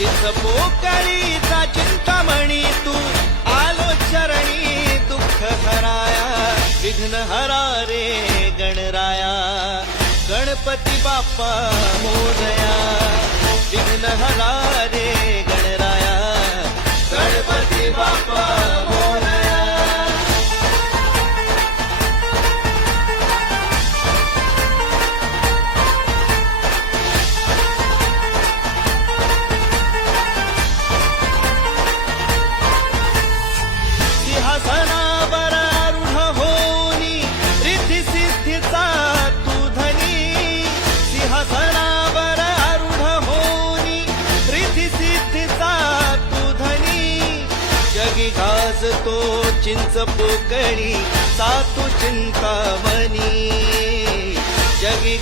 चिंच पोकळीचा चिंतामणी तू आलो चरणी दुःख हराया विघ्न हरा रे गणराया गणपती बाप्पा मोरया विघ्न हरा रे गणराया गणपती बाप्पा मोरया सिंहासनावर आरूढ होनी रिद्धी सिद्धीचा तू धनी सिंहासनावर आरूढ होनी रिद्धी सिद्धीचा तू धनी जगी गाजतो चिंच पोकळी सातू चिंतामणी जगी